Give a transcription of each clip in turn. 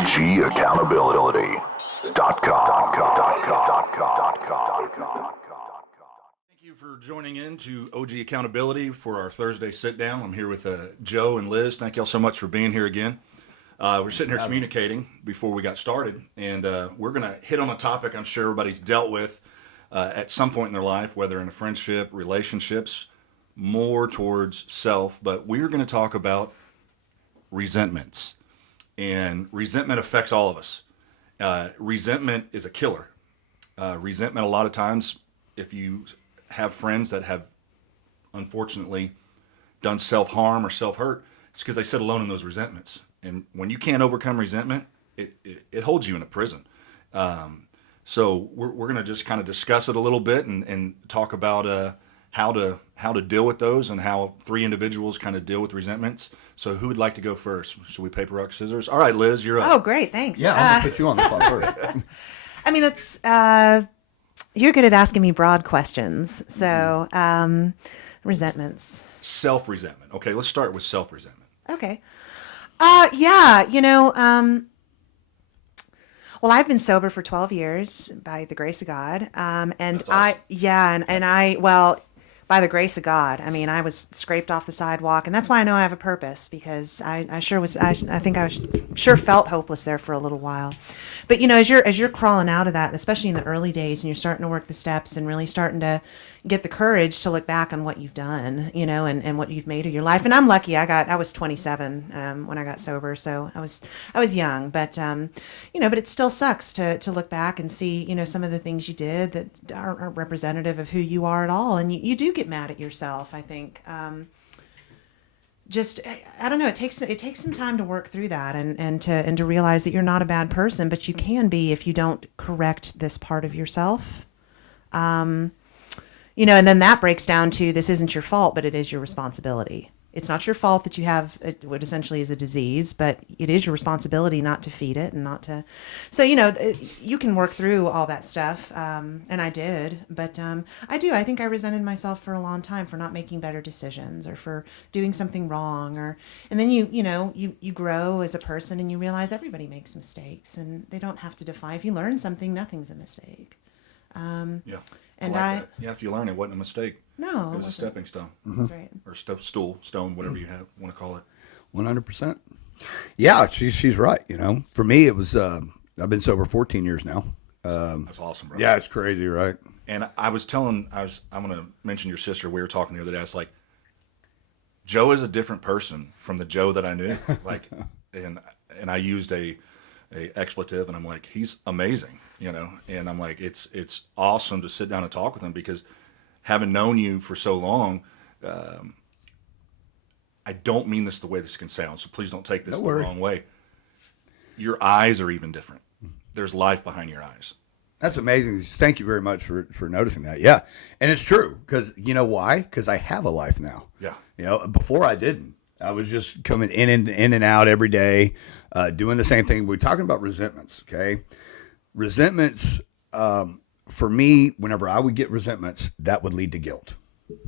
OGaccountability.com. Thank you for joining in to OG Accountability for our Thursday sit down. I'm here with Joe and Liz. Thank y'all so much for being here again. We're sitting here communicating before we got started, and we're going to hit on a topic I'm sure everybody's dealt with at some point in their life, whether in a friendship, relationships, more towards self. But we're going to talk about resentments, and resentment affects all of us. Resentment is a killer. Resentment, a lot of times, if you have friends that have unfortunately done self-harm or self-hurt, it's because they sit alone in those resentments. And when you can't overcome resentment, it holds you in a prison. So we're going to just kind of discuss it a little bit and talk about how to deal with those and how three individuals kind of deal with resentments. So who would like to go first? Should we paper, rock, scissors? All right, Liz, you're up. Oh, great. Thanks. Yeah, I'm going to put you on the spot first. I mean, it's you're good at asking me broad questions. So resentments. Self-resentment. Okay, let's start with self-resentment. Okay. Yeah, well, I've been sober for 12 years by the grace of God. And That's awesome. well, by the grace of God, I mean, I was scraped off the sidewalk, and that's why I know I have a purpose, because I think I sure felt hopeless there for a little while. But, as you're crawling out of that, especially in the early days, and you're starting to work the steps and really starting to get the courage to look back on what you've done, and what you've made of your life. And I'm lucky. I was 27 when I got sober, so I was young, but but it still sucks to look back and see some of the things you did that aren't representative of who you are at all, and you do get mad at yourself. I think just I don't know. It takes some time to work through that and to realize that you're not a bad person, but you can be if you don't correct this part of yourself. And then that breaks down to this isn't your fault, but it is your responsibility. It's not your fault that you have what essentially is a disease, but it is your responsibility not to feed it and not to. So, you can work through all that stuff. And I did, but I think I resented myself for a long time for not making better decisions or for doing something wrong. And then you grow as a person and you realize everybody makes mistakes and they don't have to define. If you learn something, nothing's a mistake. Yeah. And Yeah, if you learn it wasn't a mistake. No, it was a stepping stone. That's right. Or stone, whatever you want to call it. 100%. Yeah, she's right. For me, it was, I've been sober 14 years now. That's awesome, bro. Yeah, it's crazy, right? And I'm going to mention your sister. We were talking the other day. I was like, Joe is a different person from the Joe that I knew. And I used a expletive, and I'm like, he's amazing, and I'm like, it's awesome to sit down and talk with him, because having known you for so long, I don't mean this the way this can sound, so please don't take this the wrong way. Your eyes are even different. There's life behind your eyes. That's amazing. Thank you very much for noticing that. Yeah. And it's true, because you know why? Because I have a life now. Yeah. Before I didn't. I was just coming in and out every day, doing the same thing. We're talking about resentments, okay? Resentments, for me, whenever I would get resentments, that would lead to guilt,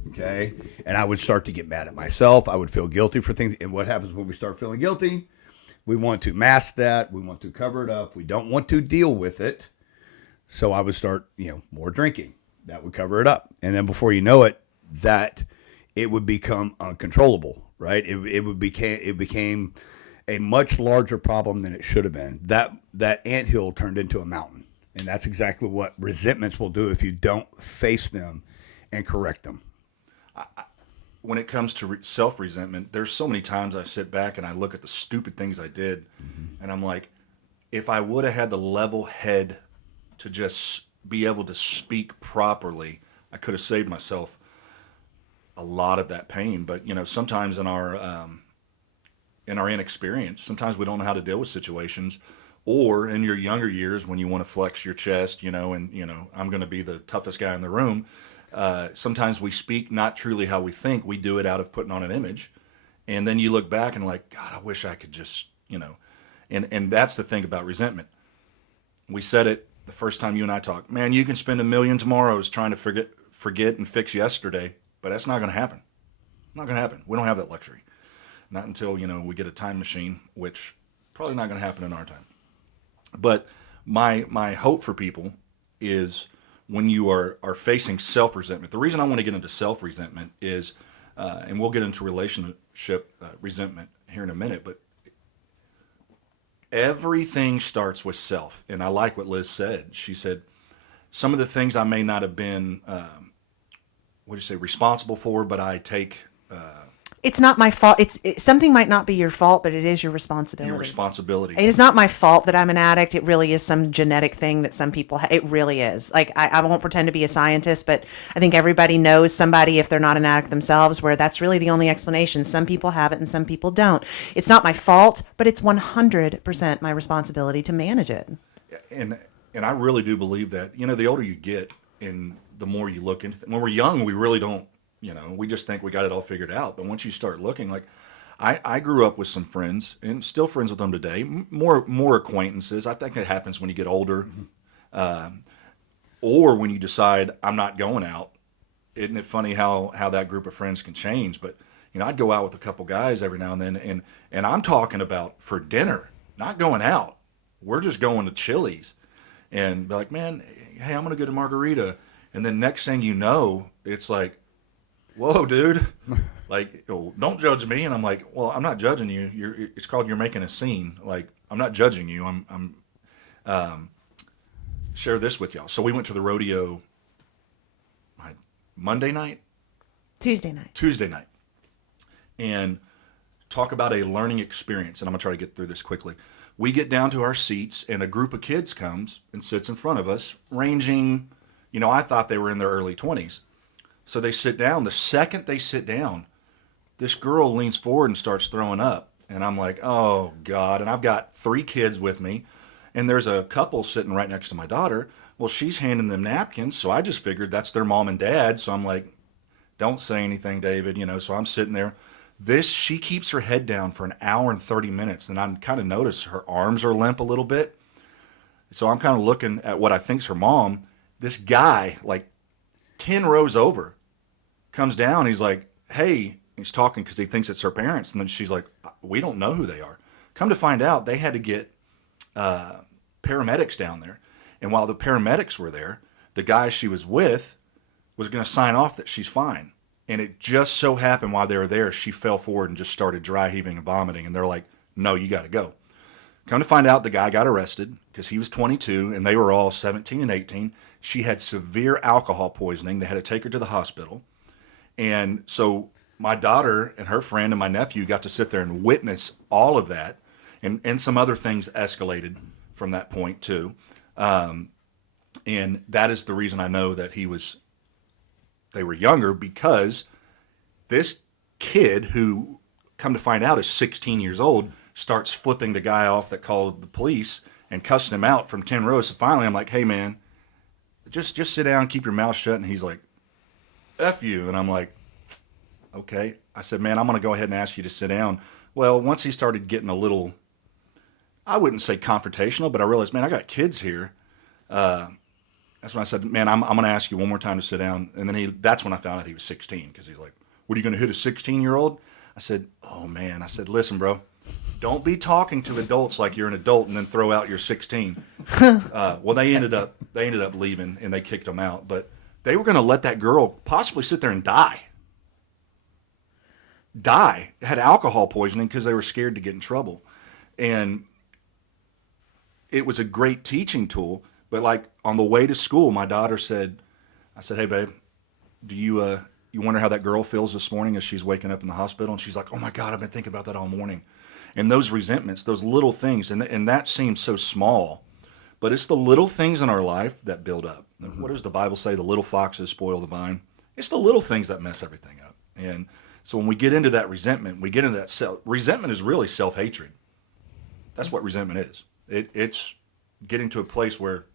okay? And I would start to get mad at myself. I would feel guilty for things. And what happens when we start feeling guilty? We want to mask that. We want to cover it up. We don't want to deal with it. So I would start, more drinking. That would cover it up. And then before you know it, it would become uncontrollable. Right, it became a much larger problem than it should have been. That anthill turned into a mountain, and that's exactly what resentments will do if you don't face them and correct them. When it comes to self-resentment, there's so many times I sit back and I look at the stupid things I did, and I'm like, if I would have had the level head to just be able to speak properly, I could have saved myself a lot of that pain. But sometimes in our inexperience, sometimes we don't know how to deal with situations, or in your younger years when you want to flex your chest, and I'm going to be the toughest guy in the room. Sometimes we speak not truly how we think. We do it out of putting on an image, and then you look back and like, God, I wish I could just, and that's the thing about resentment. We said it the first time you and I talked. Man, you can spend 1 million tomorrows trying to forget and fix yesterday. But that's not going to happen. Not going to happen. We don't have that luxury. Not until, we get a time machine, which probably not going to happen in our time. But my hope for people is when you are facing self resentment. The reason I want to get into self resentment is, and we'll get into relationship resentment here in a minute, but everything starts with self. And I like what Liz said. She said, some of the things I may not have been, responsible for, but I take It's not my fault. Something might not be your fault, but it is your responsibility. your responsibility. It is not my fault that I'm an addict. It really is some genetic thing that some people it really is. Like, I won't pretend to be a scientist, but I think everybody knows somebody, if they're not an addict themselves, where that's really the only explanation. Some people have it and some people don't. It's not my fault, but it's 100% my responsibility to manage it. And I really do believe that, the older you get and the more you look into when we're young, we really don't, we just think we got it all figured out. But once you start looking, like I grew up with some friends and still friends with them today, more acquaintances. I think it happens when you get older, or when you decide I'm not going out. Isn't it funny how that group of friends can change? But, I'd go out with a couple guys every now and then, and I'm talking about for dinner, not going out. We're just going to Chili's and be like, man, hey, I'm going to get a margarita. And then next thing you know, it's like, whoa, dude, like, don't judge me. And I'm like, well, I'm not judging you. It's called you're making a scene. Like, I'm not judging you. I'm share this with y'all. So we went to the rodeo Monday night? Tuesday night. And talk about a learning experience. And I'm going to try to get through this quickly. We get down to our seats and a group of kids comes and sits in front of us, ranging, I thought they were in their early 20s. So they sit down. The second they sit down, this girl leans forward and starts throwing up. And I'm like, oh, God. And I've got 3 kids with me. And there's a couple sitting right next to my daughter. Well, she's handing them napkins. So I just figured that's their mom and dad. So I'm like, don't say anything, David. So I'm sitting there. She keeps her head down for an hour and 30 minutes. And I kind of notice her arms are limp a little bit. So I'm kind of looking at what I think's her mom. This guy, like 10 rows over, comes down. He's like, hey, he's talking because he thinks it's her parents. And then she's like, we don't know who they are. Come to find out, they had to get paramedics down there. And while the paramedics were there, the guy she was with was going to sign off that she's fine. And it just so happened while they were there, she fell forward and just started dry heaving and vomiting. And they're like, no, you got to go. Come to find out, the guy got arrested because he was 22 and they were all 17 and 18. She had severe alcohol poisoning. They had to take her to the hospital. And so my daughter and her friend and my nephew got to sit there and witness all of that. And some other things escalated from that point too. And that is the reason I know that they were younger, because this kid, who come to find out is 16 years old, starts flipping the guy off that called the police and cussing him out from 10 rows. So finally I'm like, hey man, just sit down, keep your mouth shut. And he's like, F you. And I'm like, okay. I said, man, I'm going to go ahead and ask you to sit down. Well, once he started getting a little, I wouldn't say confrontational, but I realized, man, I got kids here. That's when I said, man, I'm going to ask you one more time to sit down. And then that's when I found out he was 16, because he's like, what, are you going to hit a 16-year-old? I said, oh man. I said, listen, bro, don't be talking to adults like you're an adult and then throw out your 16. Well, they ended up leaving and they kicked him out, but they were going to let that girl possibly sit there and die. Had alcohol poisoning because they were scared to get in trouble. And it was a great teaching tool. But like on the way to school, my daughter said, I said, hey babe, do you wonder how that girl feels this morning as she's waking up in the hospital? And she's like, oh my God, I've been thinking about that all morning. And those resentments, those little things, and that seems so small, but it's the little things in our life that build up. Mm-hmm. What does the Bible say? The little foxes spoil the vine. It's the little things that mess everything up. And so when we get into that resentment, we get into that resentment is really self-hatred. That's what resentment is. It's getting to a place where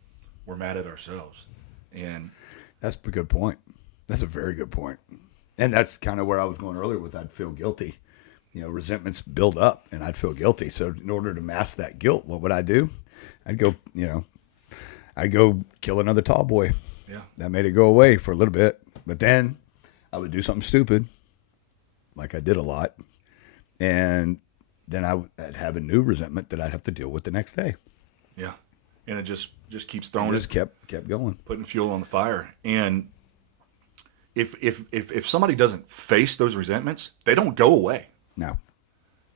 we're mad at ourselves. And that's a good point. That's a very good point. And that's kind of where I was going earlier with I'd feel guilty. Resentments build up and I'd feel guilty. So in order to mask that guilt, what would I do? I'd go kill another tall boy. Yeah. That made it go away for a little bit. But then I would do something stupid, like I did a lot. And then I'd have a new resentment that I'd have to deal with the next day. Yeah. and it just keeps throwing Just it, kept going. putting fuel on the fire. And if somebody doesn't face those resentments, they don't go away. No.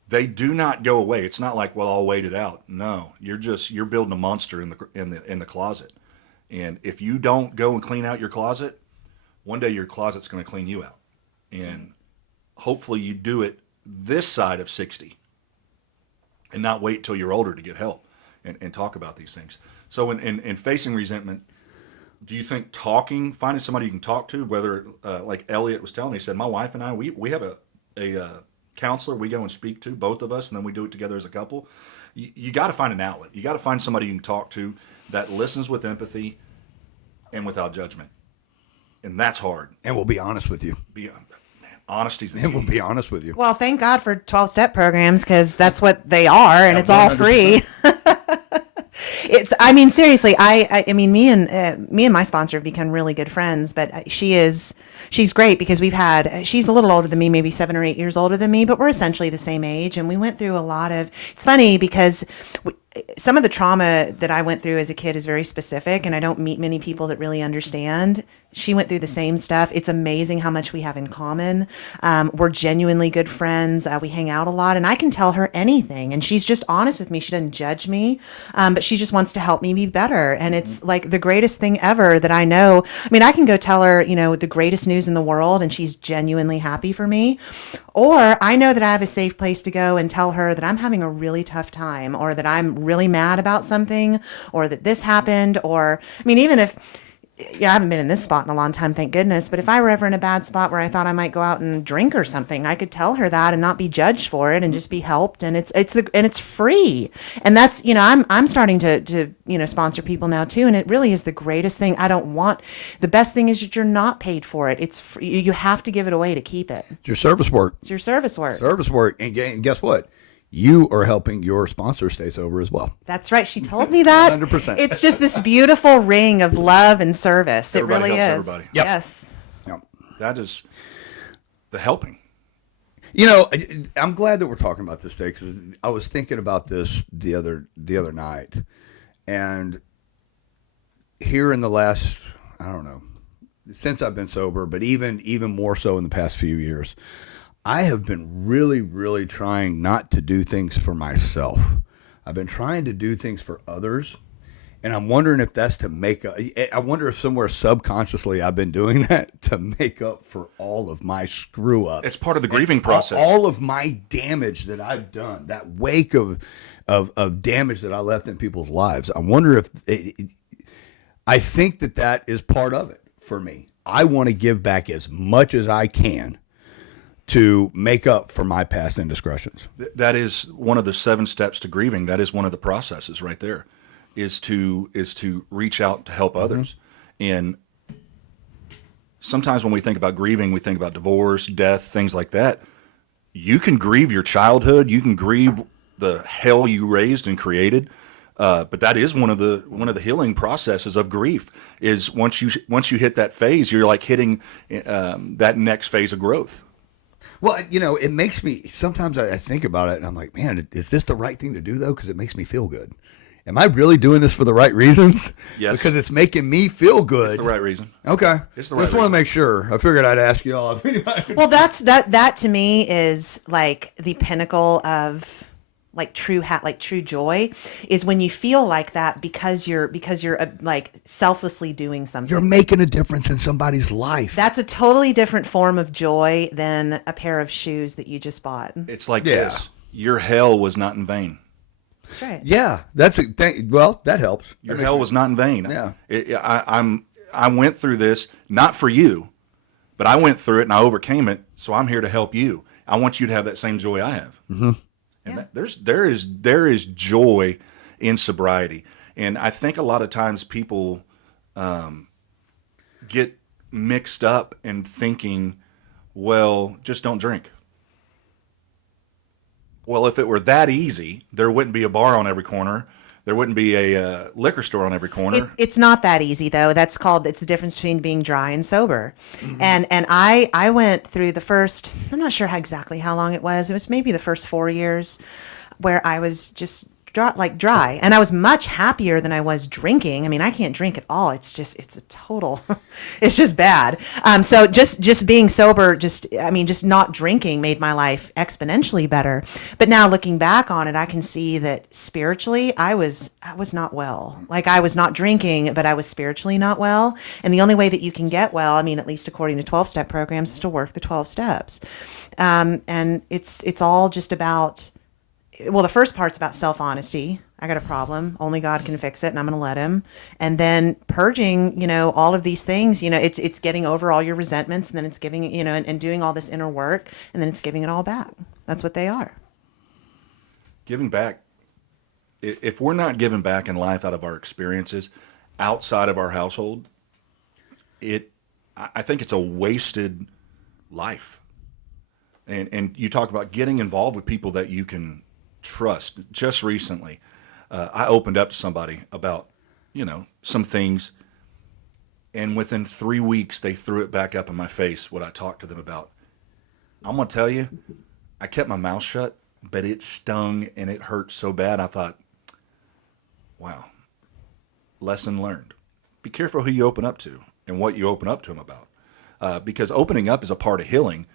They do not go away. It's not like, well, I'll wait it out. No, you're building a monster in the closet. And if you don't go and clean out your closet, one day your closet's going to clean you out. And hopefully you do it this side of 60 and not wait till you're older to get help and talk about these things. So in facing resentment, do you think finding somebody you can talk to, whether like Elliot was telling me, he said, my wife and I, we have a counselor we go and speak to, both of us, and then we do it together as a couple. You got to find an outlet. You got to find somebody you can talk to that listens with empathy and without judgment. And that's hard. And we'll be honest with you. Honesty's the And key. we'll be honest with you. Well, thank God for 12-step programs, because that's what they are, and it's all 100%. free. I mean, seriously, I mean, me and my sponsor have become really good friends, but she's great because she's a little older than me, maybe 7 or 8 years older than me, but we're essentially the same age. And we went through a lot of, it's funny because some of the trauma that I went through as a kid is very specific, and I don't meet many people that really understand. She went through the same stuff. It's amazing how much we have in common. We're genuinely good friends. We hang out a lot, and I can tell her anything, and she's just honest with me. She doesn't judge me, but she just wants to help me be better. And it's like the greatest thing ever that I know. I mean, I can go tell her, the greatest news in the world, and she's genuinely happy for me. Or I know that I have a safe place to go and tell her that I'm having a really tough time, or that I'm really mad about something, or that this happened, or, I mean, even if, I haven't been in this spot in a long time, thank goodness. But if I were ever in a bad spot where I thought I might go out and drink or something, I could tell her that and not be judged for it and just be helped. And it's free. And that's, I'm starting to sponsor people now too. And it really is the greatest thing. The best thing is that you're not paid for it. It's free. You have to give it away to keep it. It's your service work. It's your service work. Service work. And guess what? You are helping your sponsor stay sober as well. That's right. She told me that. 100%. It's just this beautiful ring of love and service. Everybody it really helps is. everybody. Yep. Yes. Yep. That is the helping. I'm glad that we're talking about this today, because I was thinking about this the other night, and here in the last, I don't know, since I've been sober, but even more so in the past few years, I have been really, really trying not to do things for myself. I've been trying to do things for others. And I'm wondering if that's I wonder if somewhere subconsciously I've been doing that to make up for all of my screw ups. It's part of the grieving process. All of my damage that I've done, that wake of damage that I left in people's lives. I wonder if I think that is part of it for me. I want to give back as much as I can to make up for my past indiscretions. That is one of the 7 steps to grieving. That is one of the processes right there, is to reach out to help others. And sometimes when we think about grieving, we think about divorce, death, things like that. You can grieve your childhood. You can grieve the hell you raised and created. But that is one of the healing processes of grief. Is once you hit that phase, you're like hitting that next phase of growth. Well, it makes me, sometimes I think about it and I'm like, man, is this the right thing to do though? Because it makes me feel good. Am I really doing this for the right reasons? Yes. Because it's making me feel good. It's the right reason. Okay. It's the right Just want to reason. make sure. I figured I'd ask you all. Well, that to me is like the pinnacle of like true joy, is when you feel like that because you're like selflessly doing something. You're making a difference in somebody's life. That's a totally different form of joy than a pair of shoes that you just bought. It's like Yeah. this. Your hell was not in vain. That's right. Yeah, that's a thing. Well, that helps. Your hell was not in vain. Yeah. I went through this not for you, but I went through it and I overcame it. So I'm here to help you. I want you to have that same joy I have. Mm-hmm. And there is joy in sobriety, and I think a lot of times people get mixed up in thinking, well, just don't drink. Well, if it were that easy, there wouldn't be a bar on every corner. There wouldn't be a liquor store on every corner. It's not that easy though. It's the difference between being dry and sober. Mm-hmm. And I went through the first, I'm not sure exactly how long it was. It was maybe the first 4 years where I was just dry, and I was much happier than I was drinking. I mean, I can't drink at all. It's a total, it's just bad. So just being sober, just not drinking made my life exponentially better. But now looking back on it, I can see that spiritually, I was not well. Like, I was not drinking, but I was spiritually not well. And the only way that you can get well, I mean, at least according to 12-step programs, is to work the 12 steps. And it's all just about, well, the first part's about self-honesty. I got a problem. Only God can fix it, and I'm going to let him. And then purging, all of these things, it's getting over all your resentments, and then it's giving, and doing all this inner work, and then it's giving it all back. That's what they are. Giving back. If we're not giving back in life out of our experiences outside of our household, I think it's a wasted life. And you talk about getting involved with people that you can trust. Just recently, I opened up to somebody about, some things, and within 3 weeks, they threw it back up in my face what I talked to them about. I'm going to tell you, I kept my mouth shut, but it stung and it hurt so bad. I thought, wow, lesson learned. Be careful who you open up to and what you open up to them about, because opening up is a part of healing.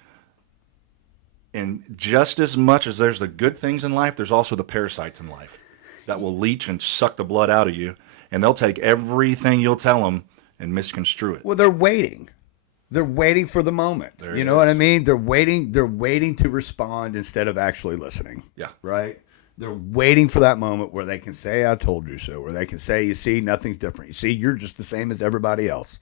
And just as much as there's the good things in life, there's also the parasites in life that will leech and suck the blood out of you, and they'll take everything you'll tell them and misconstrue it. Well, they're waiting. They're waiting for the moment. You know what I mean? They're waiting to respond instead of actually listening. Yeah. Right? They're waiting for that moment where they can say, I told you so, where they can say, you see, nothing's different. You see, you're just the same as everybody else.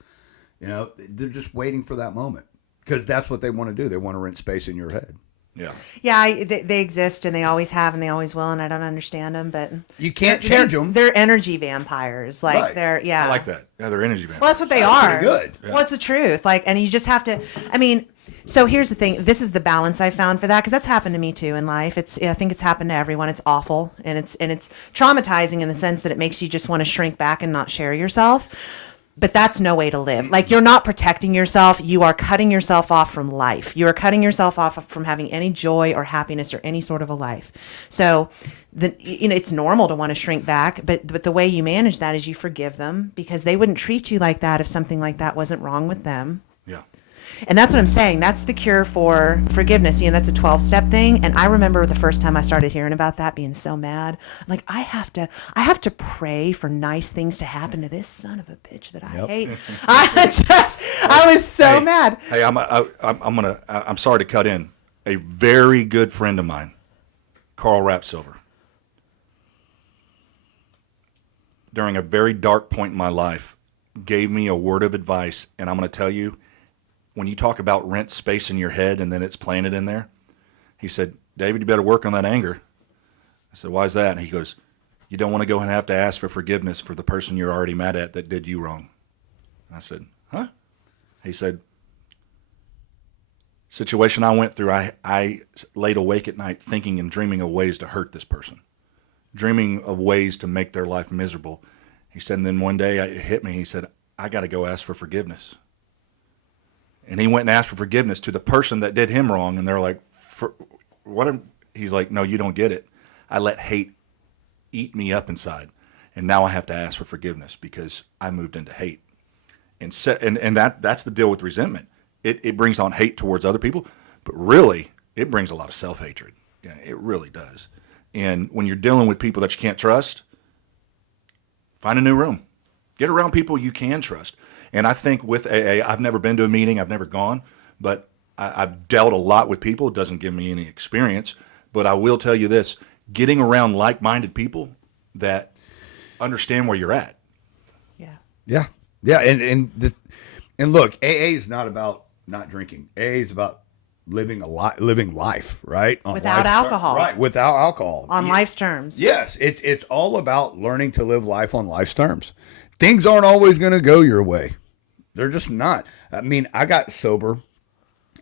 They're just waiting for that moment because that's what they want to do. They want to rent space in your head. Yeah. Yeah, they exist, and they always have, and they always will, and I don't understand them, but you can't change them. They're energy vampires. Like, right. They're I like that. Yeah, they're energy vampires. Well, that's what they are. Pretty good. Yeah. Well, it's the truth. Like, and you just have to, so here's the thing. This is the balance I found for that, because that's happened to me too in life. I think it's happened to everyone. It's awful, and it's traumatizing in the sense that it makes you just want to shrink back and not share yourself. But that's no way to live. Like, you're not protecting yourself. You are cutting yourself off from life. You are cutting yourself off from having any joy or happiness or any sort of a life. So, it's normal to want to shrink back, but the way you manage that is you forgive them, because they wouldn't treat you like that if something like that wasn't wrong with them. Yeah. And that's what I'm saying. That's the cure for forgiveness. That's a 12-step thing. And I remember the first time I started hearing about that, being so mad. I'm like, I have to pray for nice things to happen to this son of a bitch that I hate. I was so mad. Hey, I'm sorry to cut in. A very good friend of mine, Carl Rapsilver, during a very dark point in my life, gave me a word of advice. And I'm going to tell you, when you talk about rent space in your head and then it's planted in there, he said, David, you better work on that anger. I said, why is that? And he goes, you don't want to go and have to ask for forgiveness for the person you're already mad at that did you wrong. And I said, huh? He said, situation I went through, I laid awake at night thinking and dreaming of ways to hurt this person, dreaming of ways to make their life miserable. He said, and then one day it hit me. He said, I got to go ask for forgiveness. And he went and asked for forgiveness to the person that did him wrong. And they're like, what? He's like, no, you don't get it. I let hate eat me up inside. And now I have to ask for forgiveness because I moved into hate. And that's the deal with resentment. It brings on hate towards other people, but really it brings a lot of self-hatred. Yeah, it really does. And when you're dealing with people that you can't trust, find a new room. Get around people you can trust. And I think with AA, I've never been to a meeting, I've never gone, but I've dealt a lot with people. It doesn't give me any experience, but I will tell you this, getting around like-minded people that understand where you're at. Yeah. Yeah. Yeah. And look, AA is not about not drinking. AA is about living life, right? Without alcohol. Right. Without alcohol. On life's terms. Yes. It's all about learning to live life on life's terms. Things aren't always going to go your way. They're just not. I got sober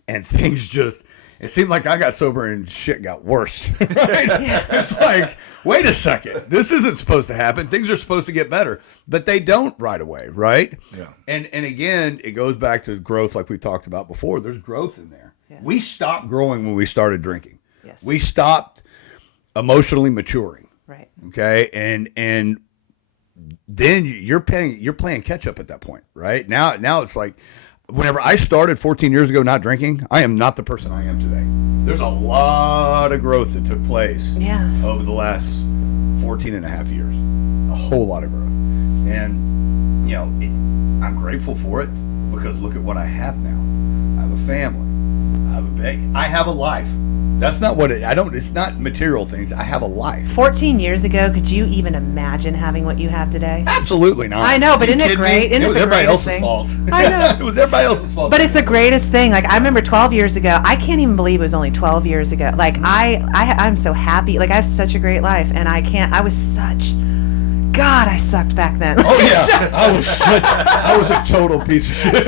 and things it seemed like I got sober and shit got worse. Right? Yeah. It's like, wait a second. This isn't supposed to happen. Things are supposed to get better, but they don't right away. Right. Yeah. And again, it goes back to growth. Like we talked about before, there's growth in there. Yeah. We stopped growing when we started drinking. Yes. We stopped emotionally maturing. Right. Okay. And then you're playing catch up at that point, right? Now it's like whenever I started 14 years ago not drinking, I am not the person I am today. There's a lot of growth that took place over the last 14 and a half years. A whole lot of growth. And, you know, I'm grateful for it because look at what I have now. I have a family. I have a baby. I have a life. That's not what it's not material things. I have a life. 14 years ago, could you even imagine having what you have today? Absolutely not. I know, but isn't it great? Isn't It it was the everybody greatest else's thing? fault. I know. It was everybody else's fault. But it's the greatest thing. Like I remember 12 years ago. I can't even believe it was only 12 years ago. Like I'm so happy. Like I have such a great life, and I was such. God, I sucked back then. Oh yeah, It's just- I was a total piece of shit.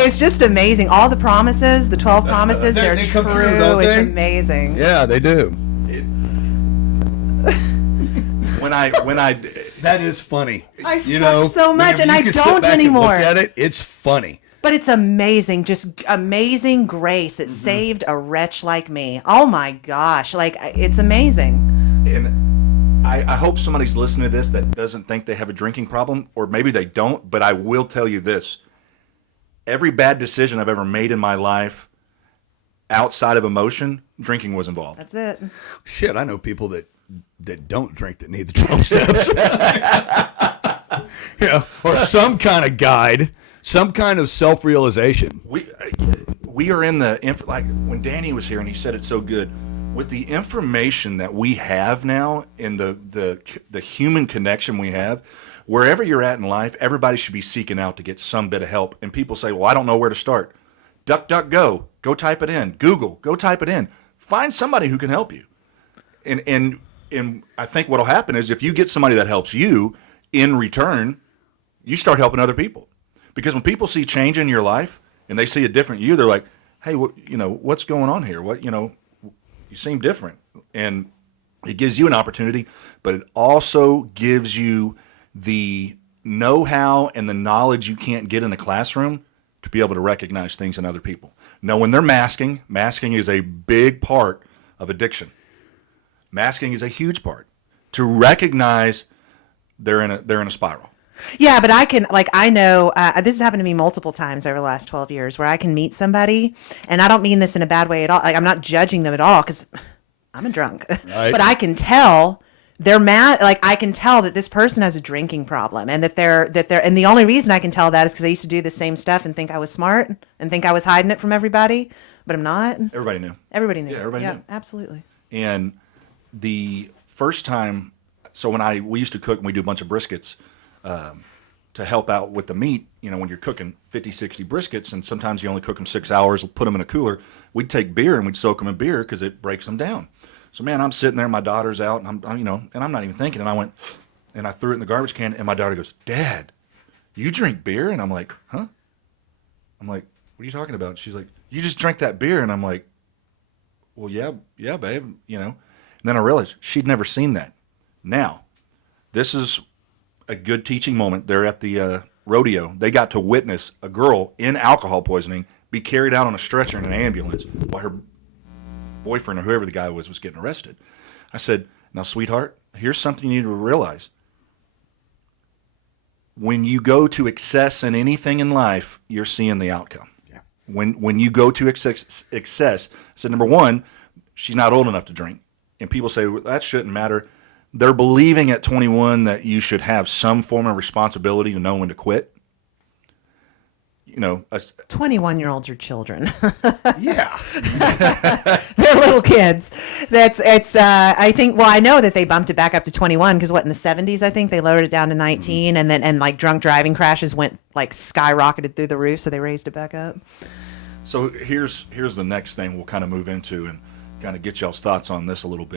it's just amazing. All the promises, the 12 promises, They they're come true. true, don't It's they? amazing. Yeah, they do. When I That is funny. I suck so much, and I you can sit don't back and anymore. Look at it. It's funny. But it's amazing, just amazing grace that saved a wretch like me. Oh my gosh, like it's amazing. and I hope somebody's listening to this that doesn't think they have a drinking problem, or maybe they don't, but I will tell you this. Every bad decision I've ever made in my life outside of emotion, drinking was involved. That's it. Shit, I know people that don't drink that need the 12 steps. Yeah, or some kind of guide, some kind of self-realization. We are in like when Danny was here and he said it so good, with the information that we have now and the human connection we have, wherever you're at in life, everybody should be seeking out to get some bit of help. And people say, well, I don't know where to start. DuckDuckGo, go type it in. Google, go type it in. Find somebody who can help you. And I think what'll happen is if you get somebody that helps you, in return, you start helping other people. Because when people see change in your life and they see a different you, they're like, hey, what's going on here? You seem different. And it gives you an opportunity, but it also gives you the know-how and the knowledge you can't get in a classroom to be able to recognize things in other people. Now, when they're masking is a big part of addiction. Masking is a huge part. To recognize they're in a spiral. Yeah, but I know, this has happened to me multiple times over the last 12 years where I can meet somebody, and I don't mean this in a bad way at all. Like, I'm not judging them at all because I'm a drunk. Right. But I can tell they're mad. Like, I can tell that this person has a drinking problem and that they're, and the only reason I can tell that is because I used to do the same stuff and think I was smart and think I was hiding it from everybody, but I'm not. Everybody knew. Everybody knew. Yeah, everybody knew. Absolutely. And the first time, so when we used to cook and we do a bunch of briskets to help out with the meat, when you're cooking 50, 60 briskets and sometimes you only cook them 6 hours, put them in a cooler, we'd take beer and we'd soak them in beer because it breaks them down. So, man, I'm sitting there, my daughter's out, and I'm not even thinking. And I went, and I threw it in the garbage can, and my daughter goes, Dad, you drink beer? And I'm like, huh? I'm like, what are you talking about? She's like, you just drank that beer. And I'm like, well, yeah, babe, And then I realized she'd never seen that. Now, this is a good teaching moment. They're at the rodeo. They got to witness a girl in alcohol poisoning be carried out on a stretcher in an ambulance while her boyfriend or whoever the guy was getting arrested. I said, now, sweetheart, here's something you need to realize. When you go to excess in anything in life, you're seeing the outcome. Yeah. When you go to excess, I said, number one, she's not old enough to drink. And people say, well, that shouldn't matter. They're believing at 21 that you should have some form of responsibility to know when to quit. 21-year-olds are children. Yeah. They're little kids. I think, well, I know that they bumped it back up to 21 because in the 70s, I think they lowered it down to 19 and like drunk driving crashes went like skyrocketed through the roof. So they raised it back up. So here's the next thing we'll kind of move into and kind of get y'all's thoughts on this a little bit.